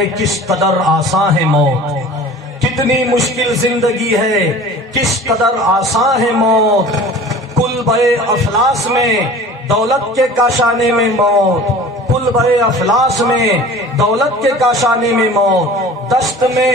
ہے کس قدر آسان ہے موت، کتنی مشکل زندگی ہے کس قدر آسان ہے موت، کل بے افلاس میں دولت کے کاشانے میں موت، کل بے افلاس میں دولت کے کاشانے میں موت، دست میں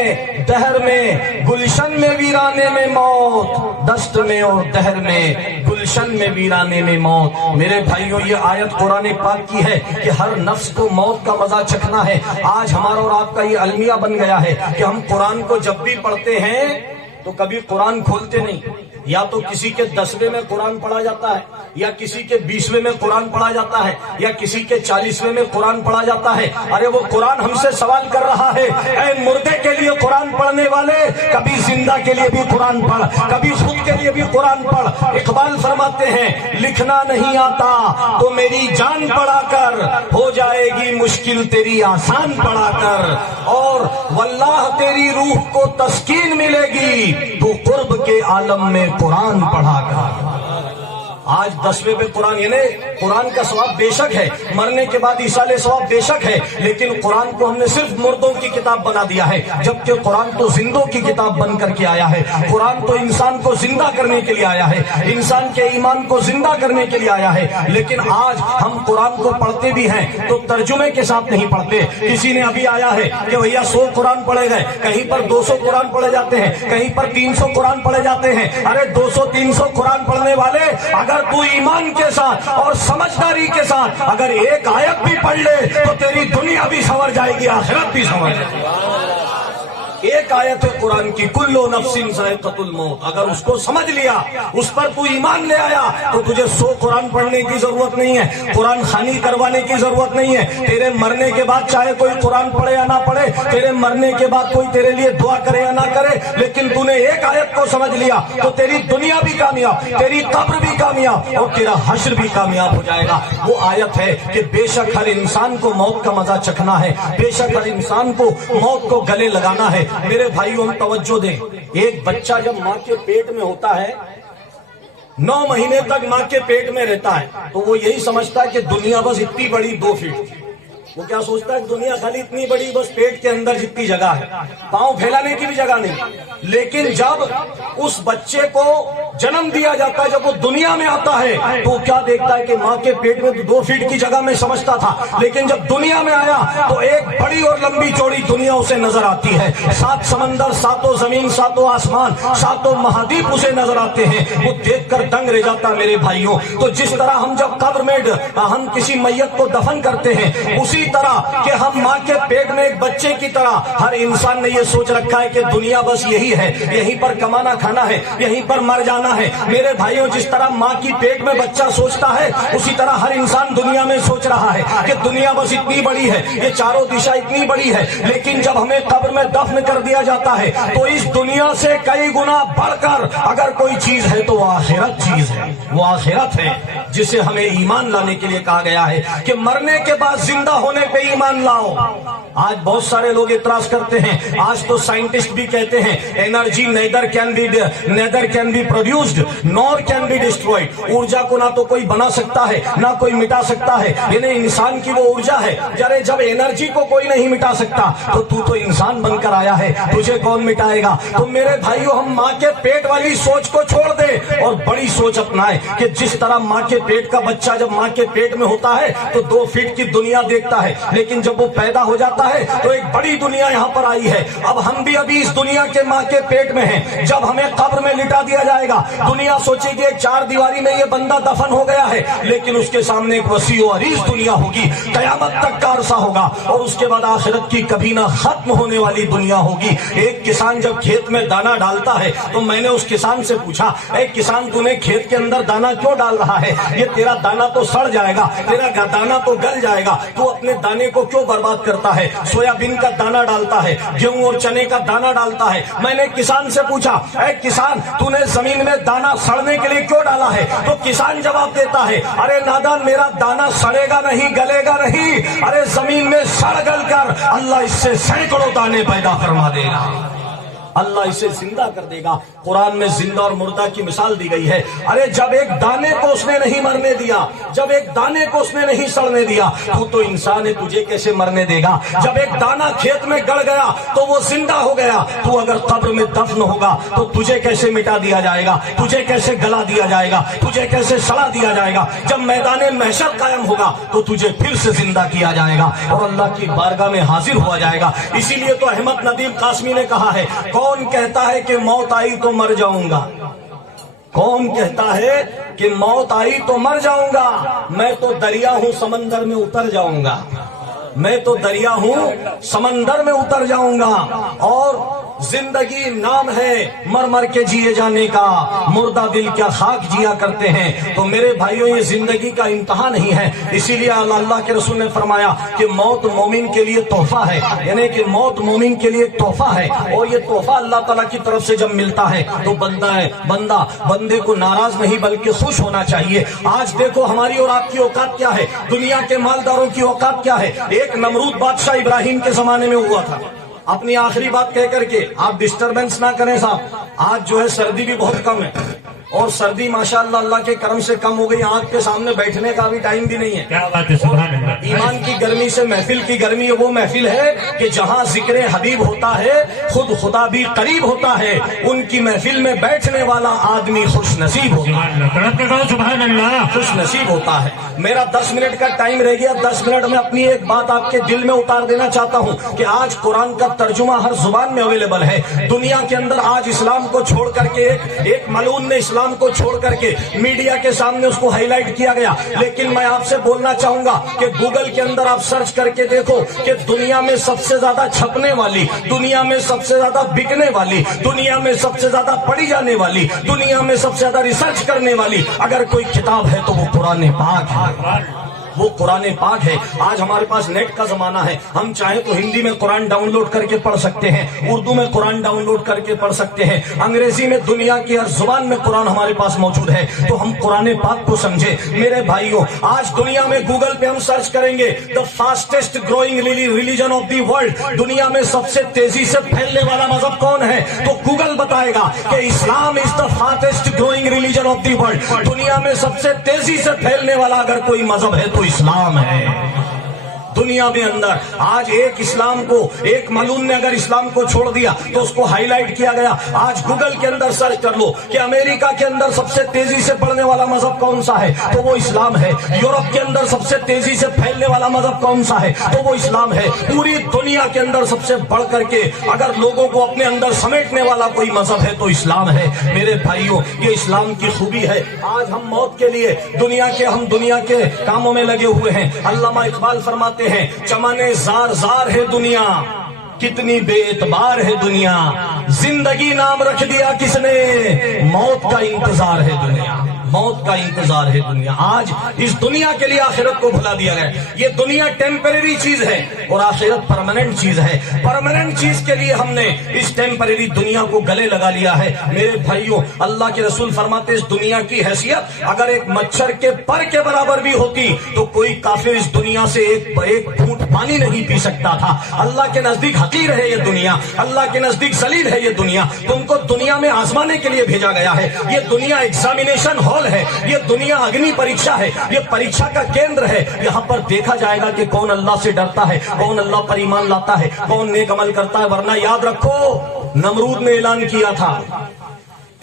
دہر میں گلشن میں ویرانے میں موت، دست میں اور دہر میں گلشن میں ویرانے میں موت۔ میرے بھائیوں، یہ آیت قرآن پاک کی ہے کہ ہر نفس کو موت کا مزہ چکھنا ہے۔ آج ہمارا اور آپ کا یہ المیہ بن گیا ہے کہ ہم قرآن کو جب بھی پڑھتے ہیں تو کبھی قرآن کھولتے نہیں، یا تو کسی کے 10ویں میں قرآن پڑھا جاتا ہے، یا کسی کے 20ویں میں قرآن پڑھا جاتا ہے، یا کسی کے 40ویں میں قرآن پڑھا جاتا ہے۔ ارے وہ قرآن ہم سے سوال کر رہا ہے، اے مردے کے لیے قرآن پڑھنے والے، کبھی زندہ کے لیے بھی قرآن پڑھ، کبھی خود کے لیے بھی قرآن پڑھ۔ اقبال فرماتے ہیں، لکھنا نہیں آتا تو میری جان پڑھا کر، ہو جائے گی مشکل تیری آسان پڑھا کر، اور واللہ تیری روح کو تسکین ملے گی تو قرب کے عالم میں قرآن پڑھا کر۔ آج 10ویں پہ قرآن، یعنی قرآن کا ثواب بے شک ہے، مرنے کے بعد ایصال ثواب بے شک ہے، لیکن قرآن کو ہم نے صرف مردوں کی کتاب بنا دیا ہے، جبکہ قرآن تو زندوں کی کتاب بن کر کے آیا ہے۔ قرآن تو انسان کو زندہ کرنے کے لیے آیا ہے، انسان کے ایمان کو زندہ کرنے کے لیے آیا ہے، لیکن آج ہم قرآن کو پڑھتے بھی ہیں تو ترجمے کے ساتھ نہیں پڑھتے۔ کسی نے ابھی آیا ہے کہ بھیا 100 قرآن پڑھے گئے، کہیں پر 200 قرآن پڑھے جاتے ہیں، کہیں پر 300 قرآن پڑھے جاتے ہیں۔ ارے 200-300 قرآن پڑھنے والے، اگر تو ایمان کے ساتھ اور سمجھداری کے ساتھ اگر ایک آیت بھی پڑھ لے تو تیری دنیا بھی سنور جائے گی، آخرت بھی سنور جائے گی۔ ایک آیت ہے قرآن کی، کلو نفس ذائقۃ الموت، اگر اس کو سمجھ لیا، اس پر تو ایمان لے آیا تو تجھے 100 قرآن پڑھنے کی ضرورت نہیں ہے، قرآن خوانی کروانے کی ضرورت نہیں ہے۔ تیرے مرنے کے بعد چاہے کوئی قرآن پڑھے یا نہ پڑھے، تیرے مرنے کے بعد کوئی تیرے لیے دعا کرے یا نہ کرے، لیکن تو نے ایک آیت کو سمجھ لیا تو تیری دنیا بھی کامیاب، تیری قبر بھی کامیاب، اور تیرا حشر بھی کامیاب ہو جائے گا۔ وہ آیت ہے کہ بے شک ہر انسان کو موت کا مزہ چکھنا ہے، بے شک ہر انسان کو موت کو گلے لگانا ہے۔ میرے بھائیوں، ہم توجہ دیں، ایک بچہ جب ماں کے پیٹ میں ہوتا ہے، 9 مہینے تک ماں کے پیٹ میں رہتا ہے، تو وہ یہی سمجھتا ہے کہ دنیا بس اتنی بڑی 2 فٹ۔ وہ کیا سوچتا ہے، دنیا خالی اتنی بڑی، بس پیٹ کے اندر جتنی جگہ ہے، پاؤں پھیلانے کی بھی جگہ نہیں۔ لیکن جب اس بچے کو جنم دیا جاتا ہے، جب وہ دنیا میں آتا ہے تو کیا دیکھتا ہے کہ ماں کے پیٹ میں 2 فٹ کی جگہ میں سمجھتا تھا، لیکن جب دنیا میں آیا تو ایک بڑی اور لمبی چوڑی دنیا اسے نظر آتی ہے۔ 7 سمندر، 7 زمین، 7 آسمان، 7 مہادیپ اسے نظر آتے ہیں۔ وہ دیکھ کر دنگ رہ جاتا ہے۔ میرے بھائیوں، تو جس طرح ہم جب قبر میں ہم کسی میت کو دفن کرتے ہیں، اسی طرح کہ ہم ماں کے پیٹ میں ایک بچے کی طرح، ہر انسان نے یہ سوچ رکھا ہے کہ دنیا بس یہی ہے، یہیں پر کمانا کھانا ہے، یہیں پر مر جانا ہے۔ میرے بھائیوں، جس طرح ماں کی پیٹ میں بچہ سوچتا ہے، اسی طرح ہر انسان دنیا میں سوچ رہا ہے کہ دنیا بس اتنی بڑی ہے، یہ چاروں دشا اتنی بڑی ہے۔ لیکن جب ہمیں قبر میں دفن کر دیا جاتا ہے تو اس دنیا سے کئی گنا بڑھ کر اگر کوئی چیز ہے تو وہ آخرت چیز ہے، وہ آخرت ہے جسے ہمیں ایمان لانے کے لیے کہا گیا ہے کہ مرنے کے بعد زندہ ہونے پہ ایمان لاؤ۔ آج بہت سارے لوگ اعتراض کرتے ہیں، آج تو سائنٹسٹ بھی کہتے ہیں energy neither can be produced nor can be destroyed, ارجا کو نہ تو کوئی بنا سکتا ہے نہ کوئی مٹا سکتا ہے، یعنی انسان کی وہ ارجا ہے۔ جب انرجی کو کوئی نہیں مٹا سکتا تو انسان بن کر آیا ہے، تجھے کون مٹائے گا؟ تو میرے بھائیوں، ہم ماں کے پیٹ والی سوچ کو چھوڑ دے اور بڑی سوچ اپنائے کہ جس طرح ماں کے پیٹ کا بچہ جب ماں کے پیٹ میں ہوتا ہے تو 2 فٹ کی دنیا دیکھتا ہے، لیکن جب وہ پیدا ہو جاتا ہے تو ایک بڑی دنیا یہاں پر آئی ہے۔ اب ہم بھی ابھی اس دنیا کے ماں کے پیٹ میں ہیں۔ جب ہمیں قبر میں لٹا دیا جائے گا، دنیا سوچے گی ایک 4 دیواری میں یہ بندہ دفن ہو گیا ہے، لیکن اس کے سامنے ایک وسیع و عریض دنیا ہوگی، قیامت تک کا عرصہ ہوگا، اور اس کے بعد آخرت کی کبھی نہ ختم ہونے والی دنیا ہوگی۔ ایک کسان جب کھیت میں دانا ڈالتا ہے تو میں نے اس کسان سے پوچھا، اے کسان، تو نے کھیت کے اندر دانا کیوں ڈال رہا ہے؟ یہ تیرا دانا تو سڑ جائے گا، تیرا دانا تو گل جائے گا، تو اپنے دانے کو کیوں برباد کرتا ہے؟ سویابین کا دانا ڈالتا ہے، گیہوں اور چنے کا دانا ڈالتا ہے۔ میں نے کسان سے پوچھا، اے کسان، تو نے زمین میں دانا سڑنے کے لیے کیوں ڈالا ہے؟ تو کسان جواب دیتا ہے، ارے نادان، میرا دانا سڑے گا نہیں، گلے گا نہیں، ارے زمین میں سڑ گل کر اللہ اس سے سینکڑوں دانے پیدا فرما دے گا۔ اللہ اسے زندہ کر دے گا۔ قرآن میں زندہ اور مردہ کی مثال دی گئی ہے۔ ارے جب ایک دانے کو اس نے نہیں مرنے دیا، جب ایک دانے کو اس نے نہیں سڑنے دیا، تو انسان ہے، تجھے کیسے مرنے دے گا؟ جب ایک دانا کھیت میں گڑ گیا تو وہ زندہ ہو گیا، تو اگر قبر میں دفن ہوگا تو تجھے کیسے مٹا دیا جائے گا؟ تجھے کیسے گلا دیا جائے گا؟ تجھے کیسے سڑا دیا جائے گا؟ جب میدان محشر قائم ہوگا تو تجھے پھر سے زندہ کیا جائے گا اور اللہ کی بارگاہ میں حاضر ہوا جائے گا۔ اسی لیے تو احمد ندیم قاسمی نے کہا ہے، کون کہتا ہے کہ موت آئی تو مر جاؤں گا؟ کون کہتا ہے کہ موت آئی تو مر جاؤں گا؟ میں تو دریا ہوں، سمندر میں اتر جاؤں گا۔ میں تو دریا ہوں، سمندر میں اتر جاؤں گا۔ اور زندگی نام ہے مر مر کے جیے جانے کا، مردہ دل کیا خاک جیا کرتے ہیں۔ تو میرے بھائیوں، یہ زندگی کا انتہا نہیں ہے۔ اسی لیے اللہ کے رسول نے فرمایا کہ موت مومن کے لیے تحفہ ہے، یعنی کہ موت مومن کے لیے تحفہ ہے، اور یہ تحفہ اللہ تعالیٰ کی طرف سے جب ملتا ہے تو بندے کو ناراض نہیں بلکہ خوش ہونا چاہیے۔ آج دیکھو ہماری اور آپ کی اوقات کیا ہے، دنیا کے مالداروں کی اوقات کیا ہے۔ ایک نمرود بادشاہ ابراہیم کے زمانے میں ہوا تھا۔ اپنی آخری بات کہہ کر کے آپ ڈسٹربنس نہ کریں صاحب، آج جو ہے سردی بھی بہت کم ہے، اور سردی ماشاءاللہ اللہ کے کرم سے کم ہو گئی، آنکھ کے سامنے بیٹھنے کا بھی ٹائم بھی نہیں ہے۔ کیا بات ہے، سبحان اللہ۔ ایمان کی گرمی سے محفل کی گرمی وہ محفل ہے کہ جہاں ذکر حبیب ہوتا ہے خود خدا بھی قریب ہوتا ہے، ان کی محفل میں بیٹھنے والا آدمی خوش نصیب ہوتا ہے، سبحان اللہ، خوش نصیب ہوتا ہے۔ میرا 10 منٹ کا ٹائم رہ گیا، 10 منٹ میں اپنی ایک بات آپ کے دل میں اتار دینا چاہتا ہوں کہ آج قرآن کا ترجمہ ہر زبان میں اویلیبل ہے۔ دنیا کے اندر آج اسلام کو چھوڑ کر کے ایک ملعون نے اسلام کو چھوڑ کر کے میڈیا کے سامنے اس کو ہائی لائٹ کیا گیا، لیکن میں آپ سے بولنا چاہوں گا کہ گوگل کے اندر آپ سرچ کر کے دیکھو کہ دنیا میں سب سے زیادہ چھپنے والی، دنیا میں سب سے زیادہ بکنے والی، دنیا میں سب سے زیادہ پڑھی جانے والی، دنیا میں سب سے زیادہ ریسرچ کرنے والی اگر کوئی کتاب ہے تو وہ قرآن پاک ہے، وہ قرآن پاک ہے۔ آج ہمارے پاس نیٹ کا زمانہ ہے، ہم چاہیں تو ہندی میں قرآن ڈاؤن لوڈ کر کے پڑھ سکتے ہیں، اردو میں قرآن ڈاؤن لوڈ کر کے پڑھ سکتے ہیں، انگریزی میں، دنیا کی ہر زبان میں قرآن ہمارے پاس موجود ہے۔ تو ہم قرآن پاک کو سمجھے۔ میرے بھائیوں، آج دنیا میں گوگل پہ ہم سرچ کریں گے دا fastest growing religion of the world, دنیا میں سب سے تیزی سے پھیلنے والا مذہب کون ہے؟ تو گوگل بتائے گا کہ Islam is the fastest growing religion of the world, دنیا میں سب سے تیزی سے پھیلنے والا اگر کوئی مذہب ہے تو اسلام ہے۔ دنیا میں اندر آج ایک اسلام کو، ایک ملعون نے اگر اسلام کو چھوڑ دیا تو اس کو ہائی لائٹ کیا گیا۔ آج گوگل کے اندر سرچ کر لو کہ امریکہ کے اندر سب سے تیزی سے بڑھنے والا مذہب کون سا ہے تو وہ اسلام ہے، یورپ کے اندر سب سے تیزی سے پھیلنے والا مذہب کون سا ہے تو وہ اسلام ہے۔ پوری دنیا کے اندر سب سے بڑھ کر کے اگر لوگوں کو اپنے اندر سمیٹنے والا کوئی مذہب ہے تو اسلام ہے۔ میرے بھائیوں، یہ اسلام کی خوبی ہے۔ آج ہم موت کے لیے دنیا کے کاموں میں لگے ہوئے ہیں۔ علامہ اقبال فرماتے ہیں، چمن زار زار ہے دنیا، کتنی بے اعتبار ہے دنیا، زندگی نام رکھ دیا کس نے، موت کا انتظار ہے دنیا، موت کا انتظار ہے دنیا۔ آج اس دنیا کے لیے آخرت کو بھلا دیا گیا۔ یہ دنیا ٹیمپریری چیز ہے اور آخرت پرماننٹ چیز ہے۔ پرماننٹ چیز کے لیے ہم نے اس ٹیمپریری دنیا کو گلے لگا لیا ہے۔ میرے بھائیوں، اللہ کے رسول فرماتے اس دنیا کی حیثیت اگر ایک مچھر کے پر کے برابر بھی ہوتی تو کوئی کافر اس دنیا سے ایک گھونٹ پانی نہیں پی سکتا تھا۔ اللہ کے نزدیک حقیر ہے یہ دنیا، اللہ کے نزدیک ذلیل ہے یہ دنیا۔ تم کو دنیا میں آزمانے کے لیے بھیجا گیا ہے۔ یہ دنیا ایگزامینیشن ہال ہے، یہ دنیا اگنی پریکشا ہے، یہ پریکشا کا کیندر ہے۔ یہاں پر دیکھا جائے گا کہ کون اللہ سے ڈرتا ہے، کون اللہ پر ایمان لاتا ہے، کون نیک عمل کرتا ہے۔ ورنہ یاد رکھو، نمرود نے اعلان کیا تھا،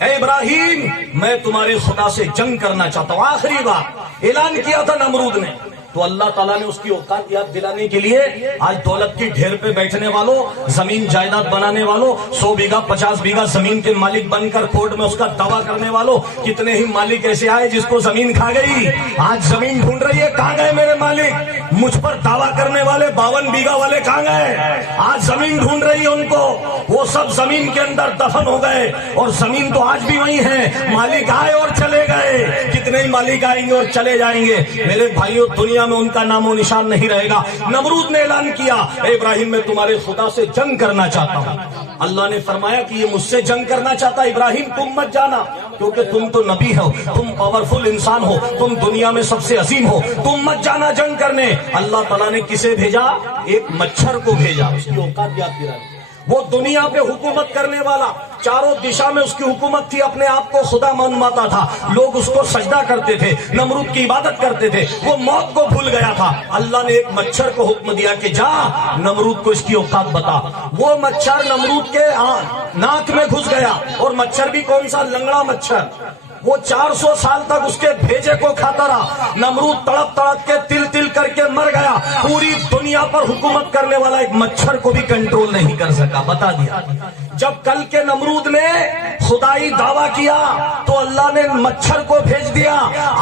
اے ابراہیم میں تمہارے خدا سے جنگ کرنا چاہتا ہوں۔ آخری بار اعلان کیا تھا نمرود نے، تو اللہ تعالیٰ نے اس کی اوقات یاد دلانے کے لیے آج دولت کی ڈھیر پہ بیٹھنے والوں، زمین جائیداد بنانے والوں، 100 بیگھہ 50 بیگھہ زمین کے مالک بن کر کورٹ میں اس کا دعویٰ کرنے والوں، کتنے ہی مالک ایسے آئے جس کو زمین کھا گئی، آج زمین ڈھونڈ رہی ہے، کہاں گئے میرے مالک؟ مجھ پر دعویٰ کرنے والے 52 بیگھہ والے کہاں گئے؟ آج زمین ڈھونڈ رہی ہے ان کو، وہ سب زمین کے اندر دفن ہو گئے، اور زمین تو آج بھی وہی ہے، مالک آئے اور چلے گئے، کتنے ہی مالک آئیں گے اور چلے جائیں گے۔ میرے بھائیوں، دنیا میں ان کا نام و نشان نہیں رہے گا۔ نمرود نے اعلان کیا، اے ابراہیم میں تمہارے خدا سے جنگ کرنا چاہتا ہوں۔ اللہ نے فرمایا کہ یہ مجھ سے جنگ کرنا چاہتا، ابراہیم تم مت جانا، کیونکہ تم تو نبی ہو، تم پاورفل انسان ہو، تم دنیا میں سب سے عظیم ہو، تم مت جانا جنگ کرنے۔ اللہ تعالیٰ نے کسے بھیجا؟ ایک مچھر کو بھیجا، اس کی اوقات یاد دلائی۔ وہ دنیا پہ حکومت کرنے والا، چاروں دشا میں اس کی حکومت تھی، اپنے آپ کو خدا مانتا تھا، لوگ اس کو سجدہ کرتے تھے، نمرود کی عبادت کرتے تھے، وہ موت کو بھول گیا تھا۔ اللہ نے ایک مچھر کو حکم دیا کہ جا نمرود کو اس کی اوقات بتا۔ وہ مچھر نمرود کے ناک میں گھس گیا، اور مچھر بھی کون سا؟ لنگڑا مچھر۔ وہ 400 سال تک اس کے بھیجے کو کھاتا رہا۔ نمرود تڑپ تڑپ کے تل تل کر کے مر گیا۔ پوری دنیا پر حکومت کرنے والا ایک مچھر کو بھی کنٹرول نہیں کر سکا، بتا دیا۔ جب کل کے نمرود نے خدائی دعویٰ کیا تو اللہ نے مچھر کو بھیج دیا۔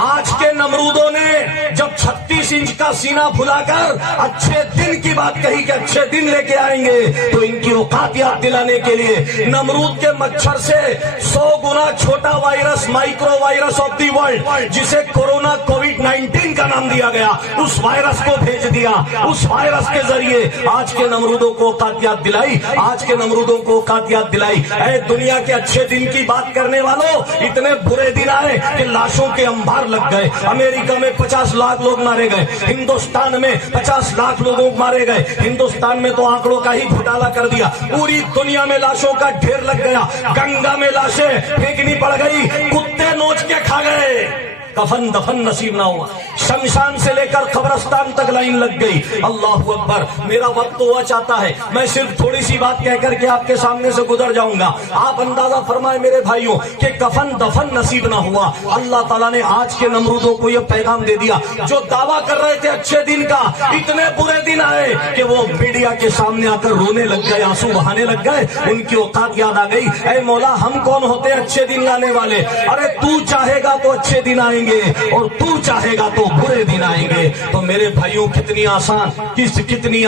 آج کے نمرودوں نے جب 36 انچ کا سینہ بھلا کر اچھے دن کی بات کہی کہ اچھے دن لے کے آئیں گے، تو ان کی اوقات یاد دلانے کے لیے نمرود کے مچھر سے 100 گنا چھوٹا virus, micro virus of the world, جسے کورونا کووڈ-19 کا نام دیا گیا، اس وائرس کو بھیج دیا۔ اس وائرس کے ذریعے آج کے نمرودوں کو اوقات یاد دلائی، آج کے نمرودوں کو اوقات یاد دلائی۔ اے دنیا کے اچھے دن کی بات کرنے والوں، اتنے برے دن آئے کہ لاشوں کے انبار لگ گئے۔ امریکہ میں 50 لاکھ لوگ مارے گئے، ہندوستان میں 50 لاکھ لوگوں مارے گئے۔ ہندوستان میں تو آنکڑوں کا ہی گھوٹالا کر دیا، پوری دنیا میں لاشوں کا ڈھیر لگ گیا۔ گنگا میں لاشیں پھینکنی پڑ گئی، کتے نوچ کے کھا گئے، کفن دفن نصیب نہ ہوا۔ شمشان سے لے کر قبرستان تک لائن لگ گئی۔ اللہ اکبر۔ میرا وقت تو ہوا چاہتا ہے میں صرف تھوڑی سی بات کہہ کر کے آپ کے سامنے سے گزر جاؤں گا۔ آپ اندازہ فرمائے میرے بھائیوں کہ کفن دفن نصیب نہ ہوا۔ اللہ تعالیٰ نے آج کے نمرودوں کو یہ پیغام دے دیا، جو دعویٰ کر رہے تھے اچھے دن کا، اتنے برے دن آئے کہ وہ میڈیا کے سامنے آ کر رونے لگ گئے، آنسو بہانے لگ گئے، ان کی اوقات یاد آ گئی۔ اے مولا، ہم کون ہوتے ہیں اچھے دن لانے والے؟ ارے تو چاہے گا تو اچھے دن آئیں گے، اور تو چاہے گا تو برے دن آئیں گے۔ تو میرے بھائیوں، کتنی آسان، کتنی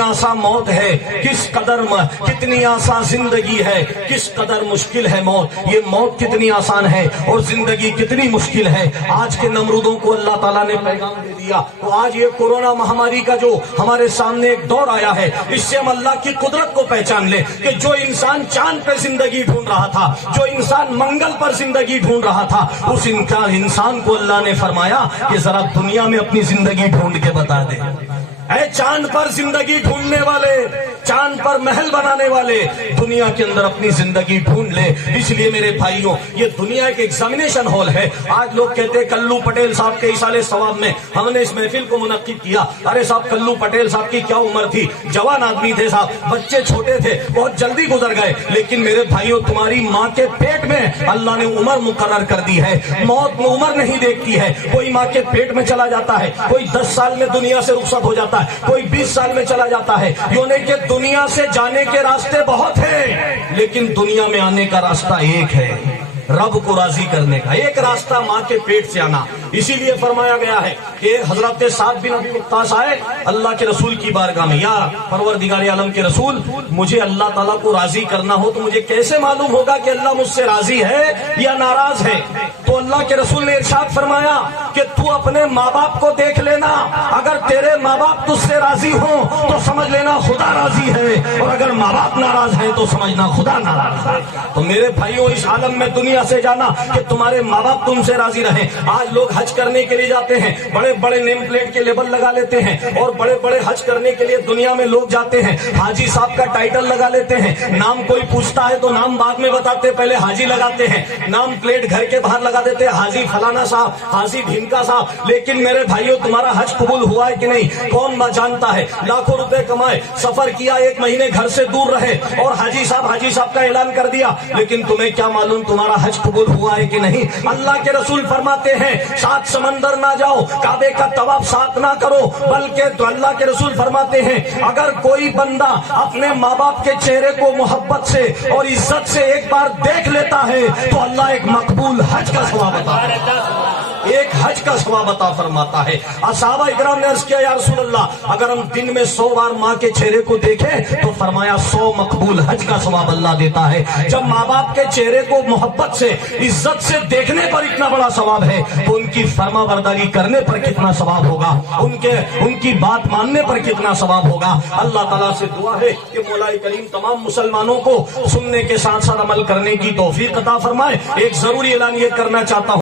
آسان موت ہے، کتنی آسان زندگی ہے، کس قدر مشکل ہے موت۔ یہ موت کتنی آسان ہے اور زندگی کتنی مشکل ہے۔ آج کے نمرودوں کو اللہ تعالیٰ نے پیغام دے دیا۔ تو آج یہ کورونا مہاماری کا جو ہمارے سامنے ایک دور آیا ہے، اس سے ہم اللہ کی قدرت کو پہچان لیں کہ جو انسان چاند پہ زندگی ڈھونڈ رہا تھا، جو انسان منگل پر زندگی ڈھونڈ رہا تھا، اس انسان کو اللہ نے فرمایا کہ ذرا دنیا میں اپنی زندگی ڈھونڈ کے بتا دے۔ اے چاند پر زندگی ڈھونڈنے والے، چاند پر محل بنانے والے، دنیا کے اندر اپنی زندگی ڈھونڈ لے۔ اس لیے میرے بھائیوں، یہ دنیا ایک ایگزامینیشن ہال ہے۔ آج لوگ کہتے ہیں کلو پٹیل صاحب کے ایصال ثواب میں ہم نے اس محفل کو منعقد کیا۔ ارے صاحب، کلو پٹیل صاحب کی کیا عمر تھی، جوان آدمی تھے صاحب، بچے چھوٹے تھے، بہت جلدی گزر گئے۔ لیکن میرے بھائیوں، تمہاری ماں کے پیٹ میں اللہ نے عمر مقرر کر دی ہے۔ موت میں عمر نہیں دیکھتی ہے۔ کوئی ماں کے پیٹ میں چلا جاتا ہے، کوئی 10 سال میں دنیا سے رخصت ہو جاتا ہے، کوئی 20 سال میں چلا جاتا ہے۔ یعنی کہ دنیا سے جانے کے راستے بہت ہیں، لیکن دنیا میں آنے کا راستہ ایک ہے، رب کو راضی کرنے کا ایک راستہ، ماں کے پیٹ سے آنا۔ اسی لیے فرمایا گیا ہے کہ حضرت سعد بن ابی وقاص آئے اللہ کے رسول کی بارگاہ میں، یا پروردگار عالم کے رسول، مجھے اللہ تعالیٰ کو راضی کرنا ہو تو مجھے کیسے معلوم ہوگا کہ اللہ مجھ سے راضی ہے یا ناراض ہے؟ تو اللہ کے رسول نے ارشاد فرمایا کہ تو اپنے ماں باپ کو دیکھ لینا، اگر تیرے ماں باپ تجھ سے راضی ہوں تو سمجھ لینا خدا راضی ہے، اور اگر ماں باپ ناراض ہیں تو سمجھنا خدا ناراض ہے۔ تو میرے بھائیوں، اس عالم میں دنیا سے جانا کہ تمہارے ماں باپ تم سے راضی رہیں۔ آج لوگ حج کرنے کے لیے جاتے ہیں، بڑے بڑے نیم پلیٹ کے لیبل لگا لیتے ہیں، اور بڑے بڑے حج کرنے کے لیے دنیا میں لوگ جاتے ہیں، حاجی صاحب کا ٹائٹل لگا لیتے ہیں۔ نام کوئی پوچھتا ہے تو نام بعد میں بتاتے، پہلے حاجی لگاتے ہیں، نام پلیٹ گھر کے باہر لگا دیتے ہیں، حاجی فلانا صاحب، حاجی ڈھینکا صاحب۔ لیکن میرے بھائیوں، تمہارا حج قبول ہوا ہے کہ نہیں کون جانتا ہے؟ لاکھوں روپے کمائے، سفر کیا، 1 مہینے گھر سے دور رہے، اور حاجی صاحب کا اعلان کر دیا، لیکن تمہیں کیا معلوم تمہارا حج قبول ہوا ہے کہ نہیں؟ اللہ کے رسول فرماتے ہیں 7 سمندر نہ جاؤ، کعبے کا طواف ساتھ نہ کرو، بلکہ تو اللہ کے رسول فرماتے ہیں اگر کوئی بندہ اپنے ماں باپ کے چہرے کو محبت سے اور عزت سے ایک بار دیکھ لیتا ہے تو اللہ ایک مقبول حج کا ثواب عطا ایک حج کا ثواب عطا فرماتا ہے۔ صحابہ اکرام نے عرض کیا یا رسول اللہ، اگر ہم دن میں 100 بار ماں کے چہرے کو دیکھیں تو فرمایا 100 مقبول حج کا ثواب اللہ دیتا ہے۔ جب ماں باپ کے چہرے کو محبت سے عزت سے دیکھنے پر اتنا بڑا ثواب ہے تو ان کی فرما برداری کرنے پر کتنا ثواب ہوگا، ان کی بات ماننے پر کتنا ثواب ہوگا۔ اللہ تعالیٰ سے دعا ہے کہ مولا کریم تمام مسلمانوں کو سننے کے ساتھ ساتھ عمل کرنے کی توفیق عطا فرمائے۔ ایک ضروری اعلان یہ کرنا چاہتا ہوں،